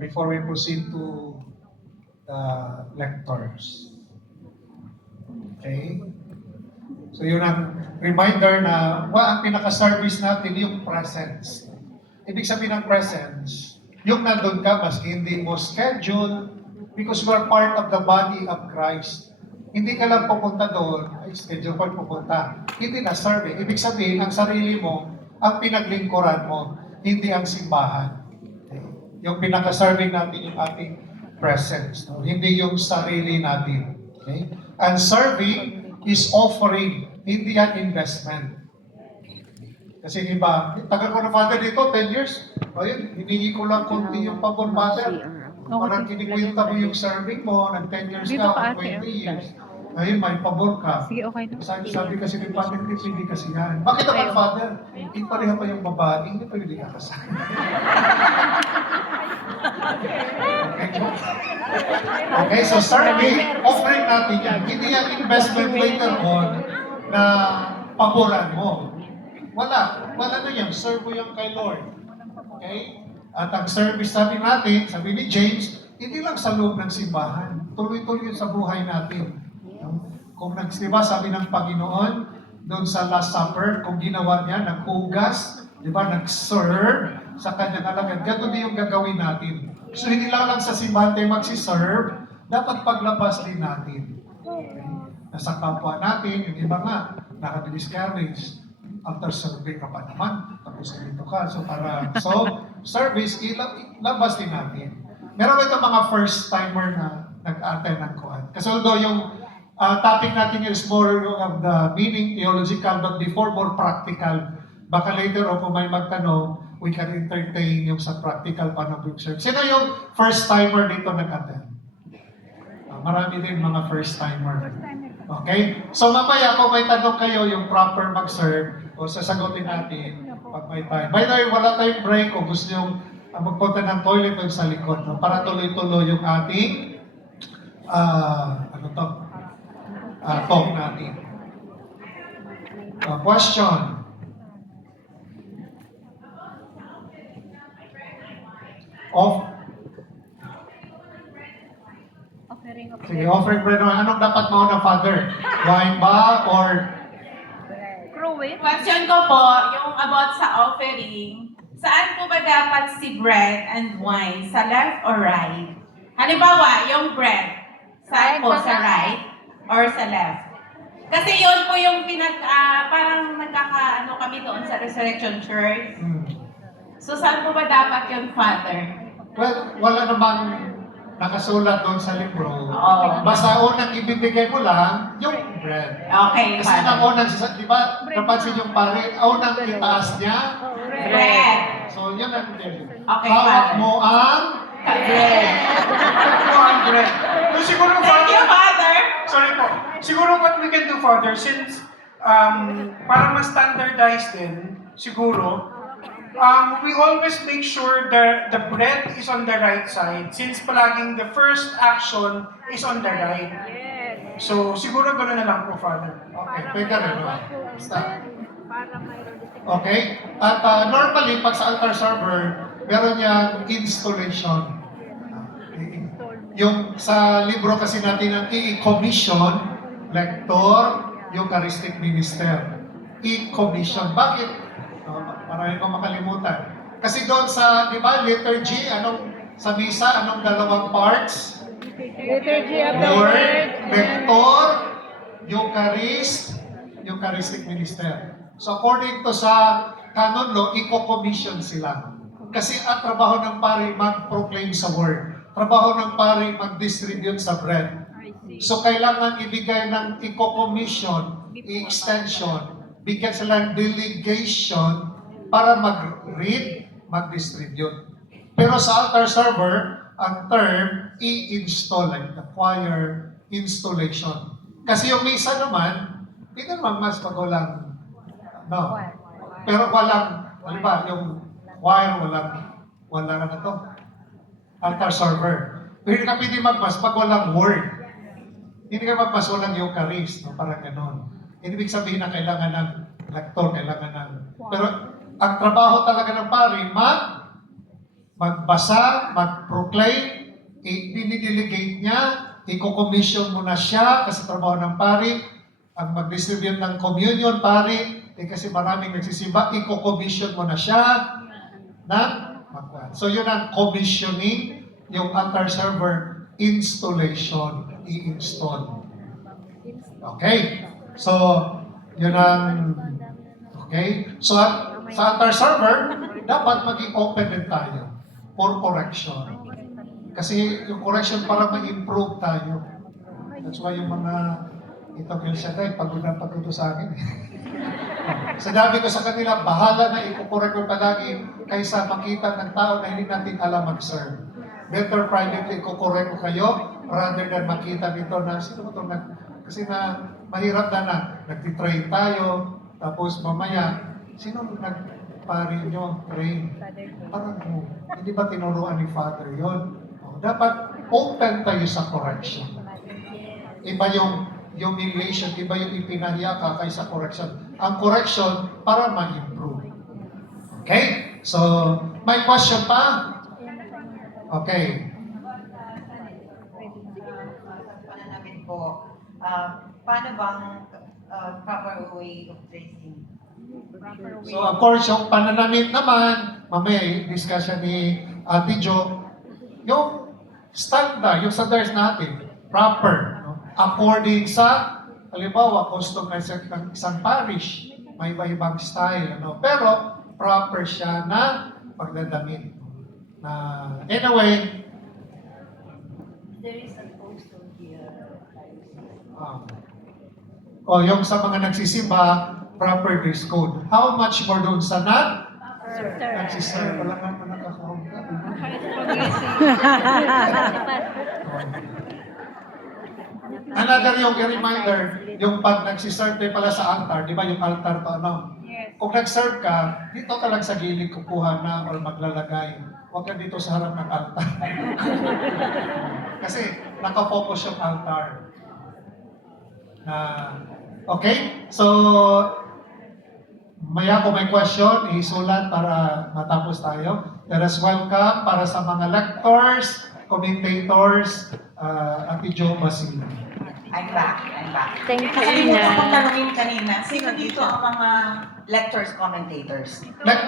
before we proceed to the lectors. Okay? So yun ang reminder na ang pinaka-service natin yung presence. Ibig sabihin ng presence, yung nandun ka, maski hindi mo schedule, because you are part of the body of Christ. Hindi ka lang pupunta doon, ay schedule ko pupunta. Hindi na serve. Ibig sabihin, ang sarili mo, ang pinaglingkuran mo, hindi ang simbahan. Okay? Yung pinaka-serving natin yung ating presence. No? Hindi yung sarili natin. Okay? And serving is offering, hindi yan investment. Kasi iba, tagal ko na father dito, 10 years. O yun, hiningi ko lang konti yung pabor father. Parang kinikwinta mo yung serving mo, nag 10 years ka, 20 years. Ngayon, may pabor ka. Sige, okay na. Sabi kasi ni Father Chris, hindi kasi yan. Bakit naman, Father? Hindi pareha pa yung babae, hindi pa hindi kakasal. Okay, so serving, offering natin yan. Hindi yan investment later on na paboran mo. Wala na yan. Serve mo yan kay Lord. Okay? At ang service natin, sabi ni James, hindi lang sa loob ng simbahan. Tuloy-tuloy sa buhay natin. Kung diba, sabi ng Panginoon, doon sa Last Supper, kung ginawa niya, naghugas, diba, nag-serve sa kanyang alagad. Ganun din yung gagawin natin. So hindi lang sa simbahan tayo magsiserve, dapat paglabas din natin. Okay? Nasa kapwa natin, yung iba nga, nakadiscourage. After serving ka pa naman, tapos dito ka. So service, ilabas din natin. Meron ba itong mga first-timer na nag-attend ng kuhan? Kasi although yung topic natin is more of the meaning, theological, but before more practical. Baka later on kung may magtanong, we can entertain yung sa practical paano picture. Sino yung first-timer dito nag-attend? Marami din mga first-timer. Okay? So mamaya kung may tanong kayo, yung proper mag-serve, o sasagutin natin pag may time. By the way, wala tayong break kung gusto nyo magpunta ng toilet doon sa likod, no? Para tuloy-tuloy yung ating talk natin. Question. Sige, offering bread. Anong dapat mauna, Father? Wine ba or Question ko po, yung about sa offering, saan po ba dapat si bread and wine? Sa left or right? Halimbawa, yung bread, saan po? Sa right or sa left? Kasi yun po yung parang nagkaka-ano kami doon sa Resurrection Church. So saan po ba dapat yung Father? Well, wala namang nakasulat doon sa libro. Oo. Basta unang ibibigay mo lang yung bread. Okay, Kasi Father. ang unang, di ba, napansin yung pare, unang itaas niya, Bread. so yun ang bread. Okay, Hawak Father. mo ang Bread. bread. So siguro, Thank you, Father. sorry po. Siguro what we can do, Father, since para ma-standardize din, siguro, we always make sure the bread is on the right side since palaging the first action is on the right. So siguro gano'n na lang po, Father. Okay, pwede rin. Basta. Okay? At normally, pag sa altar server, meron niyang installation. Yung sa libro kasi natin ang i-commission, lector, Eucharistic minister. I-commission. Bakit? Marami kong makalimutan. Kasi doon sa, di ba, liturgy, sa misa, anong dalawang parts? Liturgy of the Word, Word, lector, Eucharist, Eucharistic minister. So according to sa canon law, i-commission sila. Kasi ang trabaho ng pari mag-proclaim sa word. Trabaho ng pari mag-distribute sa bread. So kailangan ibigay ng i-commission, i-extension, bigyan sila ng delegation para mag-read, mag-distribute. Pero sa altar server, ang term, i-install, like the choir installation. Kasi yung misa naman, hindi naman mas pag walang, no. Pero walang, halimbawa, yung choir, walang ano to, altar server. Pero hindi ka pwede magmas pag walang word. Hindi ka magmas walang Eucharist, no? Parang ganon. Ibig sabihin na kailangan ng lector, kailangan ng... Pero ang trabaho talaga ng pari, magbasa, mag-proclaim, i-delegate niya, i-commission mo na siya kasi trabaho ng pari, ang mag-distribute ng communion, pari, kasi maraming nagsisimba, i-commission mo na siya na magkuhan. So yun ang commissioning, yung altar server installation, i-install. Okay? So, yun ang, okay? So, sa altar server, dapat maging open din tayo for correction. Kasi yung correction para ma-improve tayo. That's why yung mga ito Kelsiaday, pagod sa akin. Sinabi ko sa kanila, bahala na i-correct ko palagi kaysa makita ng tao na hindi natin alam mag-serve. Better privately i-correct ko kayo rather than makita nito na sino mo itong kasi na mahirap na nagtitrain tayo, tapos mamaya, sino nagpari nyo, train? Parang, hindi ba tinuruan ni Father yon? Dapat open tayo sa correction. Iba yung humiliation, iba yung ipinahiya ka kaysa correction. Ang correction para ma-improve. Okay? So, may question pa? Okay. Pananamit po, paano bang proper way of tracing? So, of course, yung pananamit naman, mamaya, discussion ni Ate Jo, yung standard, yung standards natin, proper, no? According sa, halimbawa, custom ng isang parish, may iba-ibang style, ano? Pero, proper siya na pagdadamit. Anyway, There is a post on here. yung sa mga nagsisimba, proper dress code. How much more doon sa nagsiserve? Wala nga pa nakakahong. Another yung reminder, yung pag nagsiserve tayo pala sa altar, di ba yung altar to ano? Yes. Kung nag-serve ka, dito ka lang sa gilid kukuha na or maglalagay. Huwag ka dito sa harap ng altar. Kasi nakafocus yung altar. Okay? So, maya kung may question, isulat para matapos tayo. Let us welcome para sa mga lectors, commentators, Ate Jo Basila. I'm back. Thank you, Nakalimutan Ina. kong tanungin kanina, sino dito ang mga lectors, commentators? Lector